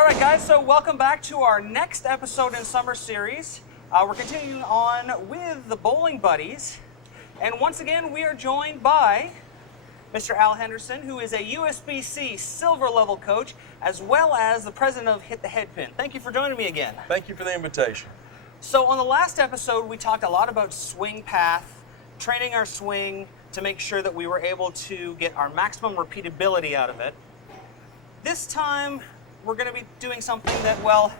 All right, guys, so welcome back to our next episode in Summer Series. We're continuing on with the Bowling Buddies. And once again, we are joined by Mr. Al Henderson, who is a USBC silver level coach, as well as the president of Hit the Head Pin. Thank you for joining me again. Thank you for the invitation. So on the last episode, we talked a lot about swing path, training our swing to make sure that we were able to get our maximum repeatability out of it. This time, we're going to be doing something that, well,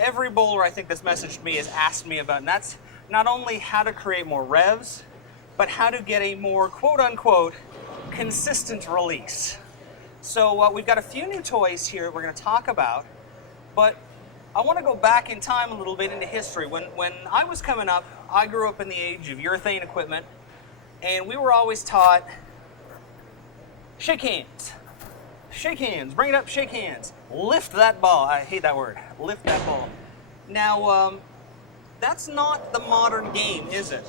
every bowler I think that's messaged me has asked me about, and that's not only how to create more revs, but how to get a more quote-unquote consistent release. So we've got a few new toys here we're going to talk about, but I want to go back in time a little bit into history. When I was coming up, I grew up in the age of urethane equipment, and we were always taught, shake hands. Shake hands, bring it up, shake hands. Lift that ball. I hate that word. Lift that ball. Now, that's not the modern game, is it?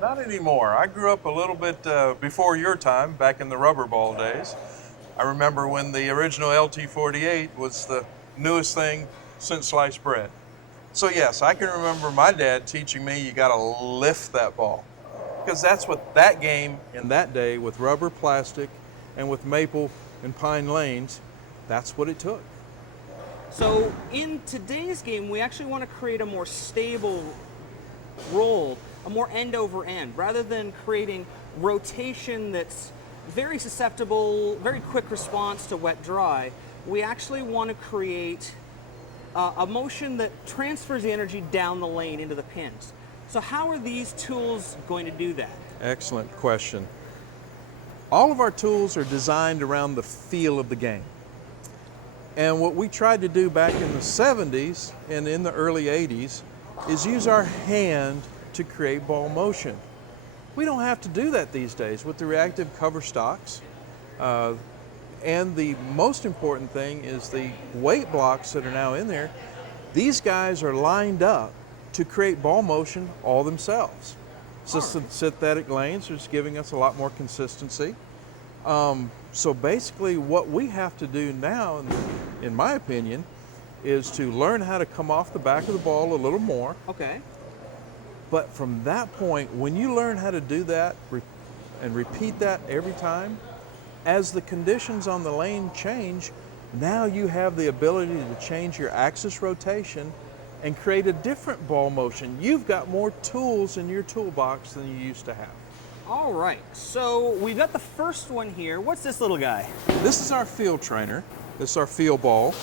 Not anymore. I grew up a little bit before your time, back in the rubber ball days. I remember when the original LT48 was the newest thing since sliced bread. So yes, I can remember my dad teaching me you got to lift that ball. Because that's what that game in that day with rubber, plastic, and with maple and pine lanes, that's what it took. So in today's game, we actually want to create a more stable roll, a more end over end, rather than creating rotation that's very susceptible, very quick response to wet dry. We actually want to create a motion that transfers the energy down the lane into the pins. So how are these tools going to do that? Excellent question. All of our tools are designed around the feel of the game. And what we tried to do back in the 70s and in the early 80s is use our hand to create ball motion. We don't have to do that these days with the reactive cover stocks. And the most important thing is the weight blocks that are now in there. These guys are lined up to create ball motion all themselves. So synthetic lanes are just giving us a lot more consistency. So basically what we have to do now, in my opinion, is to learn how to come off the back of the ball a little more. Okay. But from that point, when you learn how to do that and repeat that every time, as the conditions on the lane change, now you have the ability to change your axis rotation and create a different ball motion. You've got more tools in your toolbox than you used to have. All right, so we've got the first one here. What's this little guy? This is our field trainer. This is our field ball.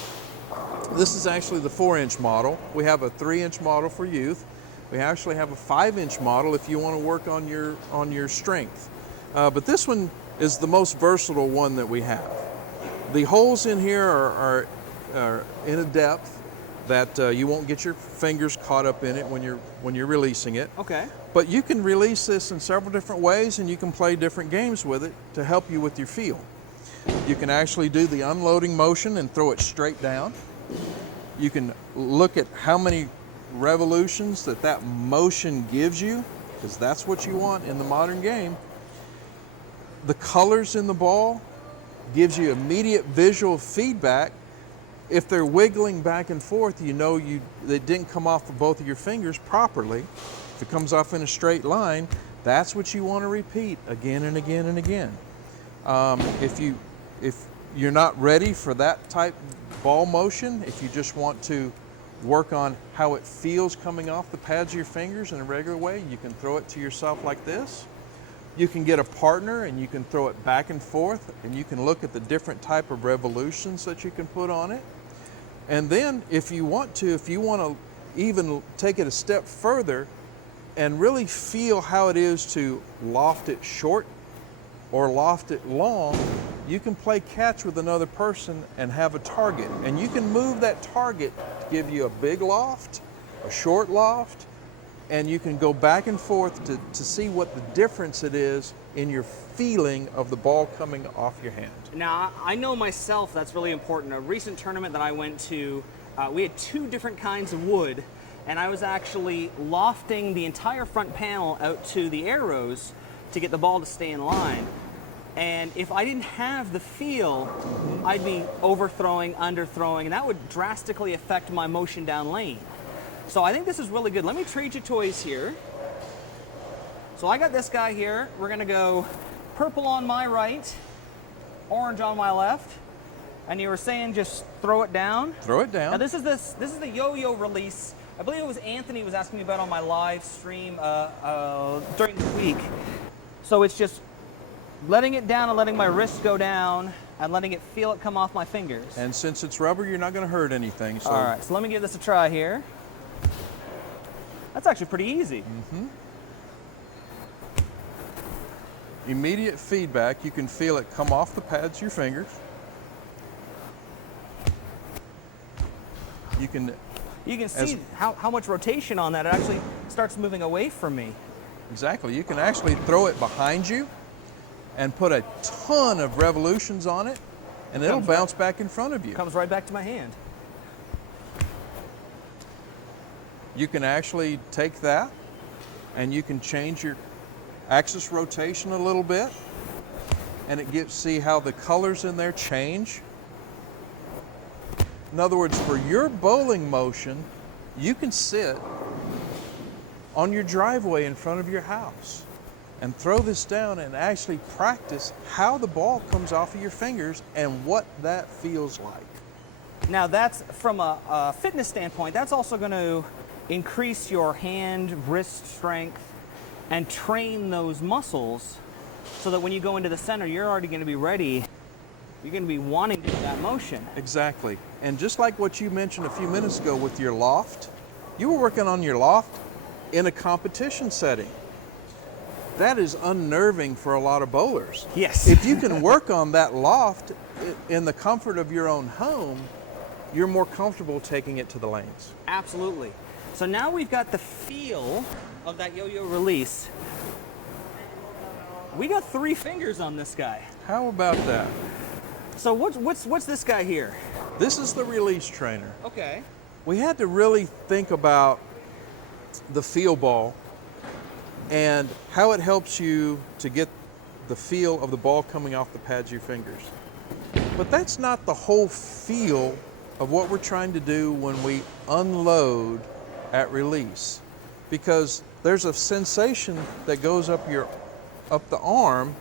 This is actually the 4-inch model. We have a 3-inch model for youth. We actually have a 5-inch model if you want to work on your strength. But this one is the most versatile one that we have. The holes in here are in a depth that you won't get your fingers caught up in it when you're releasing it. Okay. But you can release this in several different ways, and you can play different games with it to help you with your feel. You can actually do the unloading motion and throw it straight down. You can look at how many revolutions that motion gives you, because that's what you want in the modern game. The colors in the ball gives you immediate visual feedback. If they're wiggling back and forth, you know they didn't come off of both of your fingers properly. If it comes off in a straight line, that's what you want to repeat again and again and again. If you're not ready for that type ball motion, if you just want to work on how it feels coming off the pads of your fingers in a regular way, you can throw it to yourself like this. You can get a partner and you can throw it back and forth, and you can look at the different type of revolutions that you can put on it. And then if you want to even take it a step further and really feel how it is to loft it short or loft it long, you can play catch with another person and have a target. And you can move that target to give you a big loft, a short loft, and you can go back and forth to see what the difference it is in your feeling of the ball coming off your hand. Now, I know myself that's really important. A recent tournament that I went to, we had 2 different kinds of wood, and I was actually lofting the entire front panel out to the arrows to get the ball to stay in line. And if I didn't have the feel, I'd be overthrowing, underthrowing, and that would drastically affect my motion down lane. So I think this is really good. Let me trade you toys here. So I got this guy here. We're gonna go purple on my right, orange on my left. And you were saying just throw it down? Throw it down. Now this is the yo-yo release. I believe it was Anthony was asking me about on my live stream during the week. So it's just letting it down and letting my wrist go down and letting it feel it come off my fingers. And since it's rubber, you're not going to hurt anything. So. All right, so let me give this a try here. That's actually pretty easy. Mm-hmm. Immediate feedback. You can feel it come off the pads of your fingers. You can see how much rotation on that. It actually starts moving away from me. Exactly. You can actually throw it behind you and put a ton of revolutions on it, and it'll bounce back in front of you. Comes right back to my hand. You can actually take that and you can change your axis rotation a little bit, and see how the colors in there change. In other words, for your bowling motion, you can sit on your driveway in front of your house and throw this down and actually practice how the ball comes off of your fingers and what that feels like. Now that's from a fitness standpoint, that's also going to increase your hand, wrist strength and train those muscles so that when you go into the center, you're already going to be ready. You're going to be wanting to do that motion. Exactly. And just like what you mentioned a few minutes ago with your loft, you were working on your loft in a competition setting. That is unnerving for a lot of bowlers. Yes. If you can work on that loft in the comfort of your own home, you're more comfortable taking it to the lanes. Absolutely. So now we've got the feel of that yo-yo release. We got 3 fingers on this guy. How about that? So what's this guy here? This is the release trainer. Okay. We had to really think about the feel ball and how it helps you to get the feel of the ball coming off the pads of your fingers. But that's not the whole feel of what we're trying to do when we unload at release, because there's a sensation that goes up the arm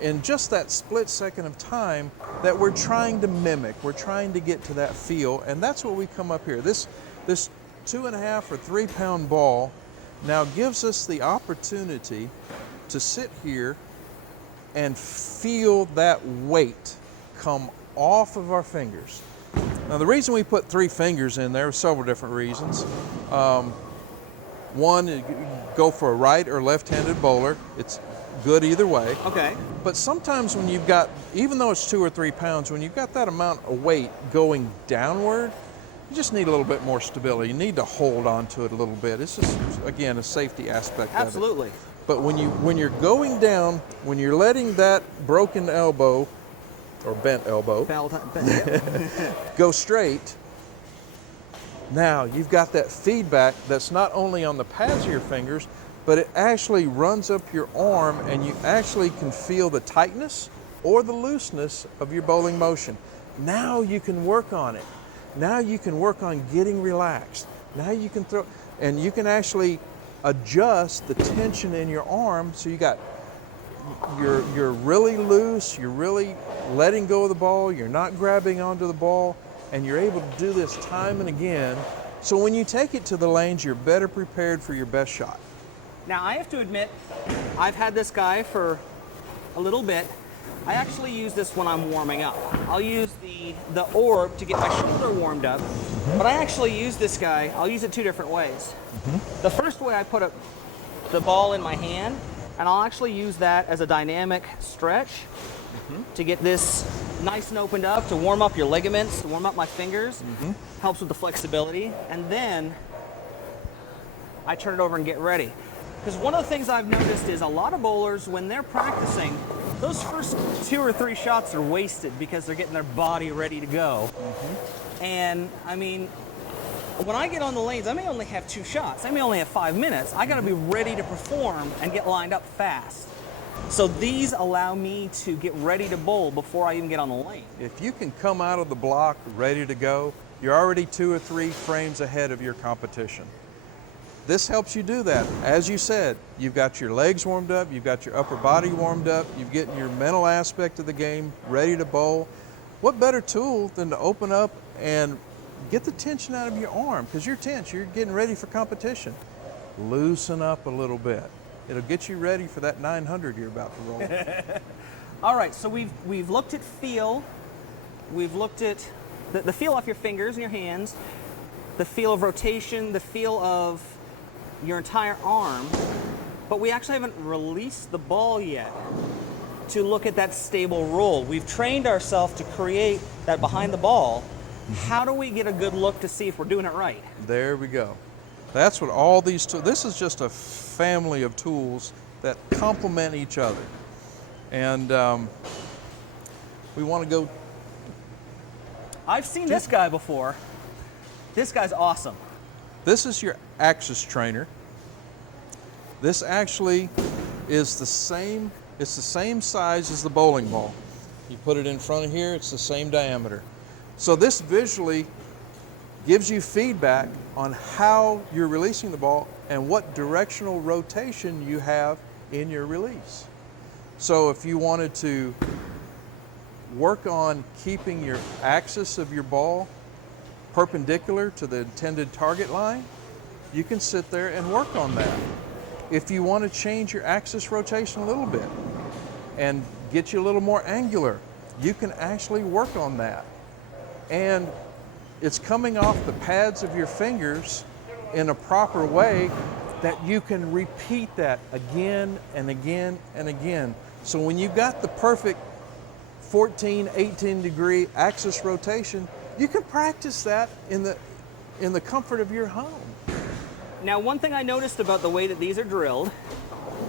in just that split second of time that we're trying to mimic. We're trying to get to that feel, and that's what we come up here. This 2.5 or 3 pound ball now gives us the opportunity to sit here and feel that weight come off of our fingers. Now the reason we put 3 fingers in there are several different reasons. One, go for a right or left-handed bowler. It's good either way. Okay. But sometimes when you've got, even though it's 2 or 3 pounds, when you've got that amount of weight going downward, you just need a little bit more stability. You need to hold on to it a little bit. It's just, again, a safety aspect of it. Absolutely. But when you're going down, when you're letting that broken elbow or bent elbow go straight, now you've got that feedback that's not only on the pads of your fingers, but it actually runs up your arm, and you actually can feel the tightness or the looseness of your bowling motion. Now you can work on it. Now you can work on getting relaxed. Now you can throw, and you can actually adjust the tension in your arm, so you're really loose, you're really letting go of the ball, you're not grabbing onto the ball, and you're able to do this time and again. So when you take it to the lanes, you're better prepared for your best shot. Now I have to admit, I've had this guy for a little bit. I actually use this when I'm warming up. I'll use the orb to get my shoulder warmed up, but I actually use this guy, I'll use it 2 different ways. The first way, I put the ball in my hand, and I'll actually use that as a dynamic stretch to get this nice and opened up, to warm up your ligaments, to warm up my fingers. Helps with the flexibility. And then I turn it over and get ready. Because one of the things I've noticed is a lot of bowlers, when they're practicing, those first 2 or 3 shots are wasted because they're getting their body ready to go. And I mean, when I get on the lanes, I may only have 2 shots. I may only have 5 minutes. I got to be ready to perform and get lined up fast. So these allow me to get ready to bowl before I even get on the lane. If you can come out of the block ready to go, you're already 2 or 3 frames ahead of your competition. This helps you do that. As you said, you've got your legs warmed up, you've got your upper body warmed up, you've getting your mental aspect of the game ready to bowl. What better tool than to open up and get the tension out of your arm? Because you're tense, you're getting ready for competition. Loosen up a little bit. It'll get you ready for that 900 you're about to roll. All right, so we've looked at feel. We've looked at the feel off your fingers and your hands, the feel of rotation, the feel of your entire arm, but we actually haven't released the ball yet to look at that stable roll. We've trained ourselves to create that behind the ball. How do we get a good look to see if we're doing it right? There we go. That's what all these tools, this is just a family of tools that complement each other. And we want to go. I've seen this guy before. This guy's awesome. This is your axis trainer. This actually is it's the same size as the bowling ball. You put it in front of here, it's the same diameter. So this visually gives you feedback on how you're releasing the ball and what directional rotation you have in your release. So if you wanted to work on keeping your axis of your ball perpendicular to the intended target line, you can sit there and work on that. If you want to change your axis rotation a little bit and get you a little more angular, you can actually work on that. And it's coming off the pads of your fingers in a proper way that you can repeat that again and again and again. So when you've got the perfect 14, 18 degree axis rotation, you can practice that in the comfort of your home. Now, one thing I noticed about the way that these are drilled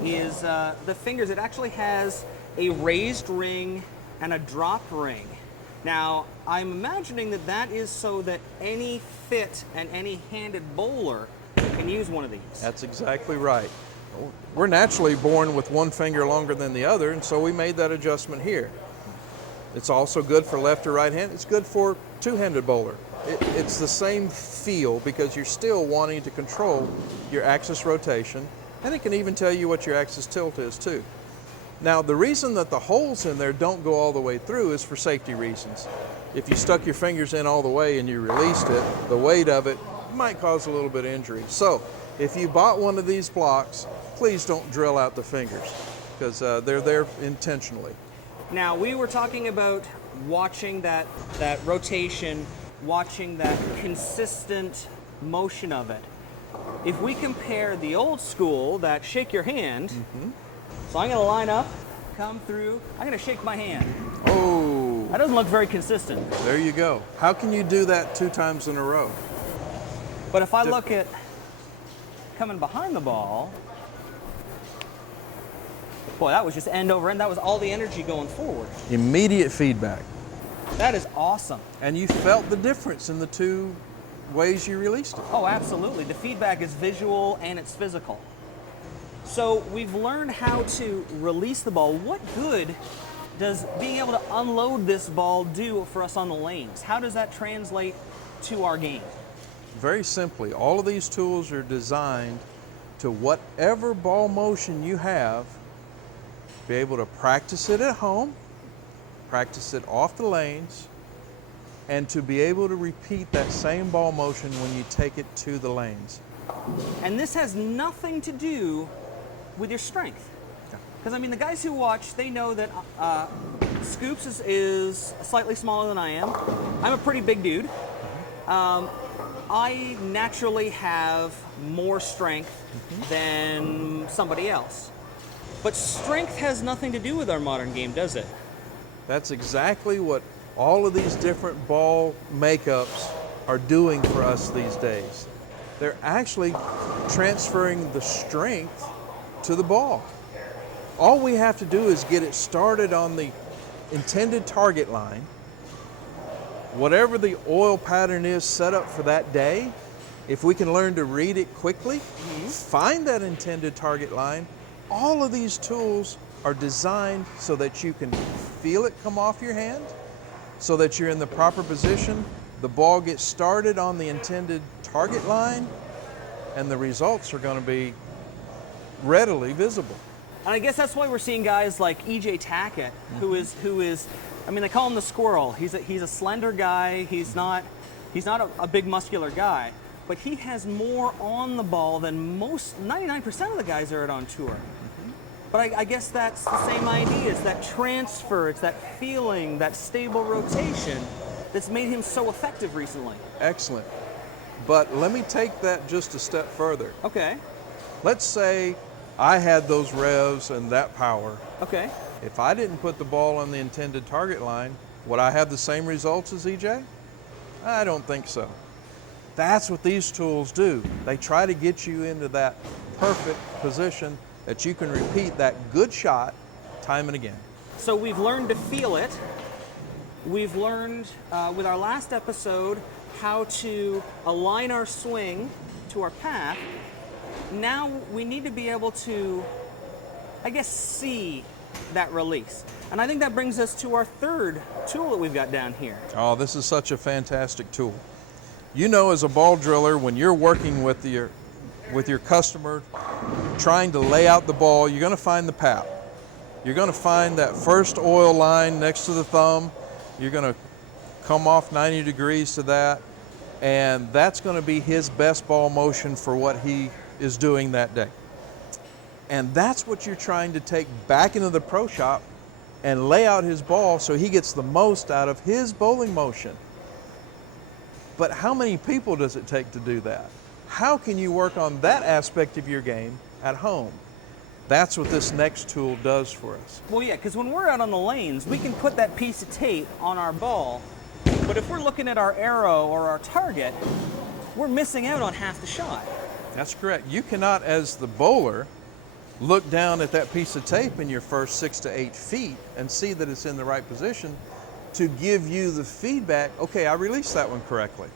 is the fingers, it actually has a raised ring and a dropped ring. Now, I'm imagining that that is so that any fit and any handed bowler can use one of these. That's exactly right. We're naturally born with one finger longer than the other, and so we made that adjustment here. It's also good for left or right hand. It's good for two-handed bowler. It's the same feel because you're still wanting to control your axis rotation, and it can even tell you what your axis tilt is too. Now, the reason that the holes in there don't go all the way through is for safety reasons. If you stuck your fingers in all the way and you released it, the weight of it might cause a little bit of injury. So, if you bought one of these blocks, please don't drill out the fingers because they're there intentionally. Now, we were talking about watching that rotation, watching that consistent motion of it. If we compare the old school, that shake your hand, so I'm going to line up, come through, I'm going to shake my hand. Oh. That doesn't look very consistent. There you go. How can you do that 2 times in a row? But if I look at coming behind the ball, boy, that was just end over end. That was all the energy going forward. Immediate feedback. That is awesome. And you felt the difference in the 2 ways you released it. Oh, absolutely. The feedback is visual and it's physical. So we've learned how to release the ball. What good does being able to unload this ball do for us on the lanes? How does that translate to our game? Very simply, all of these tools are designed to whatever ball motion you have, be able to practice it at home, practice it off the lanes, and to be able to repeat that same ball motion when you take it to the lanes. And this has nothing to do with your strength. Because, I mean, the guys who watch, they know that Scoops is slightly smaller than I am. I'm a pretty big dude. I naturally have more strength than somebody else. But strength has nothing to do with our modern game, does it? That's exactly what all of these different ball makeups are doing for us these days. They're actually transferring the strength to the ball. All we have to do is get it started on the intended target line. Whatever the oil pattern is set up for that day, if we can learn to read it quickly, find that intended target line, all of these tools are designed so that you can feel it come off your hand, so that you're in the proper position, the ball gets started on the intended target line, and the results are going to be readily visible. And I guess that's why we're seeing guys like E.J. Tackett, who is, I mean, they call him the squirrel. He's a slender guy. He's not a big muscular guy, but he has more on the ball than 99% of the guys that are on tour. But I guess that's the same idea. It's that transfer, it's that feeling, that stable rotation that's made him so effective recently. Excellent. But let me take that just a step further. Okay. Let's say I had those revs and that power. Okay. If I didn't put the ball on the intended target line, would I have the same results as EJ? I don't think so. That's what these tools do. They try to get you into that perfect position that you can repeat that good shot time and again. So we've learned to feel it. We've learned with our last episode how to align our swing to our path. Now we need to be able to, I guess, see that release. And I think that brings us to our third tool that we've got down here. Oh, this is such a fantastic tool. You know, as a ball driller, when you're working with your customer, trying to lay out the ball, you're going to find the pap. You're going to find that first oil line next to the thumb. You're going to come off 90 degrees to that, and that's going to be his best ball motion for what he is doing that day. And that's what you're trying to take back into the pro shop and lay out his ball so he gets the most out of his bowling motion. But how many people does it take to do that? How can you work on that aspect of your game at home? That's what this next tool does for us. Well, yeah, because when we're out on the lanes, we can put that piece of tape on our ball, but if we're looking at our arrow or our target, we're missing out on half the shot. That's correct. You cannot, as the bowler, look down at that piece of tape in your first 6 to 8 feet and see that it's in the right position to give you the feedback, okay, I released that one correctly.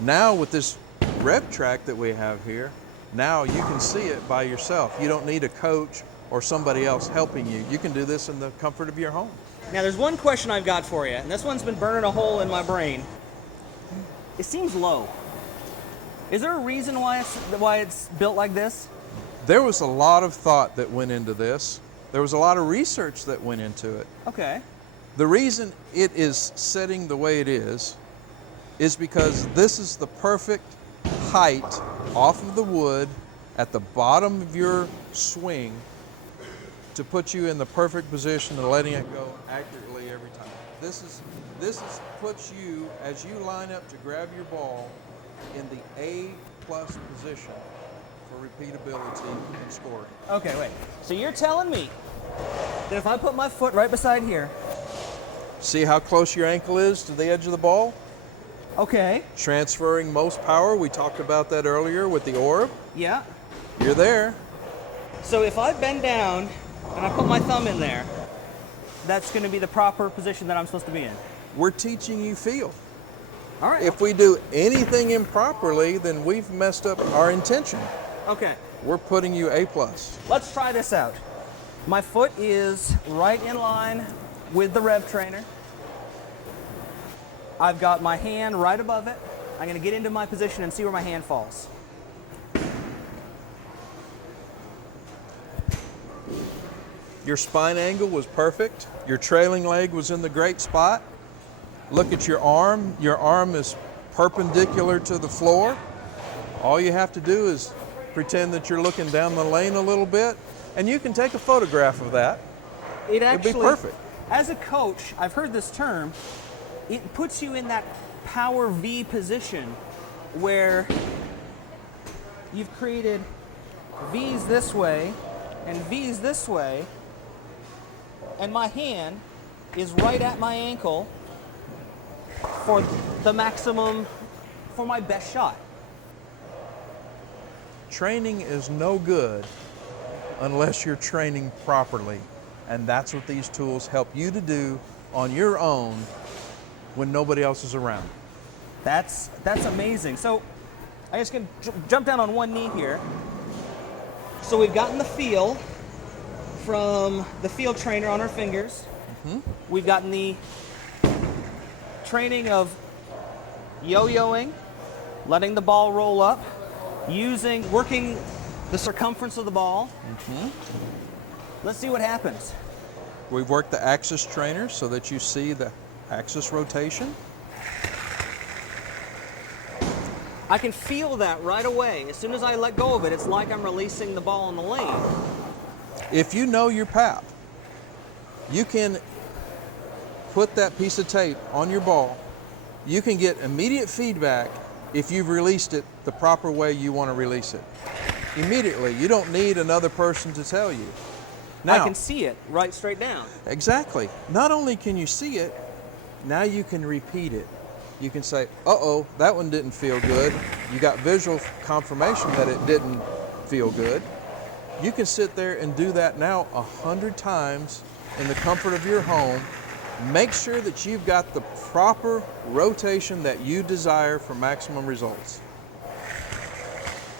Now with this rev track that we have here, now you can see it by yourself. You don't need a coach or somebody else helping you. You can do this in the comfort of your home. Now there's one question I've got for you, and this one's been burning a hole in my brain. It seems low. Is there a reason why it's built like this? There was a lot of thought that went into this. There was a lot of research that went into it. Okay. The reason it is setting the way it is because this is the perfect height off of the wood at the bottom of your swing to put you in the perfect position and letting it go accurately every time. This puts you, as you line up to grab your ball, in the A+ position for repeatability and scoring. Okay, wait. So you're telling me that if I put my foot right beside here. See how close your ankle is to the edge of the ball? Okay. Transferring most power, we talked about that earlier with the orb. Yeah. You're there. So if I bend down and I put my thumb in there, that's going to be the proper position that I'm supposed to be in. We're teaching you feel. All right. If we do anything improperly, then we've messed up our intention. Okay. We're putting you A+. Let's try this out. My foot is right in line with the rev trainer. I've got my hand right above it. I'm going to get into my position and see where my hand falls. Your spine angle was perfect. Your trailing leg was in the great spot. Look at your arm. Your arm is perpendicular to the floor. All you have to do is pretend that you're looking down the lane a little bit, and you can take a photograph of that. It'd be perfect. As a coach, I've heard this term, it puts you in that power V position where you've created V's this way and V's this way, and my hand is right at my ankle for the maximum, for my best shot. Training is no good unless you're training properly. And that's what these tools help you to do on your own when nobody else is around. That's amazing. So I'm just going to jump down on one knee here. So we've gotten the feel from the field trainer on our fingers. We've gotten the training of yo-yoing, letting the ball roll up, working the circumference of the ball. Let's see what happens. We've worked the axis trainer so that you see the axis rotation. I can feel that right away. As soon as I let go of it, it's like I'm releasing the ball in the lane. If you know your path, you can put that piece of tape on your ball. You can get immediate feedback if you've released it the proper way you want to release it. Immediately. You don't need another person to tell you. Now, I can see it right straight down. Exactly. Not only can you see it, now you can repeat it. You can say, uh-oh, that one didn't feel good. You got visual confirmation that it didn't feel good. You can sit there and do that now 100 times in the comfort of your home. Make sure that you've got the proper rotation that you desire for maximum results.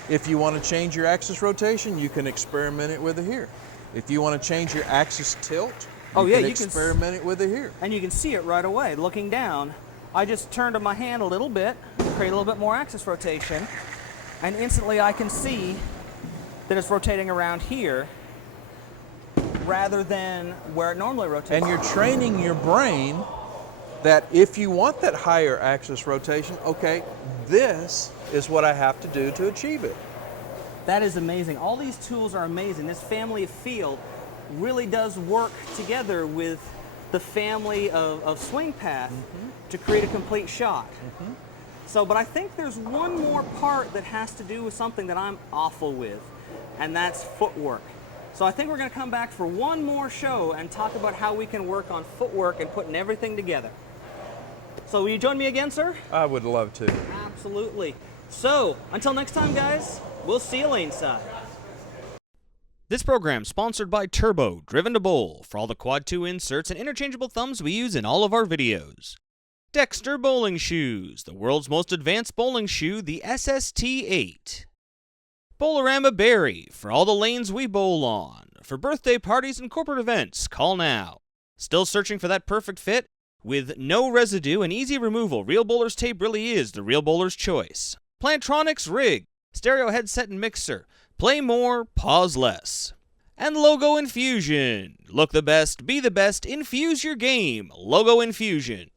If you want to change your axis rotation, you can experiment it with it here. If you want to change your axis tilt, you can experiment it with it here. And you can see it right away. Looking down, I just turned my hand a little bit, create a little bit more axis rotation, and instantly I can see that it's rotating around here rather than where it normally rotates. And you're training your brain that if you want that higher axis rotation, okay, this is what I have to do to achieve it. That is amazing. All these tools are amazing. This family of field really does work together with the family of swing path to create a complete shot. So, but I think there's one more part that has to do with something that I'm awful with, and that's footwork. So I think we're going to come back for one more show and talk about how we can work on footwork and putting everything together. So will you join me again, sir? I would love to. Absolutely. So, until next time, guys, we'll see you laneside. This program sponsored by Turbo, Driven to Bowl, for all the Quad 2 inserts and interchangeable thumbs we use in all of our videos. Dexter Bowling Shoes, the world's most advanced bowling shoe, the SST-8. Bowlerama Berry, for all the lanes we bowl on. For birthday parties and corporate events, call now. Still searching for that perfect fit? With no residue and easy removal, Real Bowler's Tape really is the Real Bowler's choice. Plantronics Rig, stereo headset and mixer. Play more, pause less. And Logo Infusion. Look the best, be the best, infuse your game. Logo Infusion.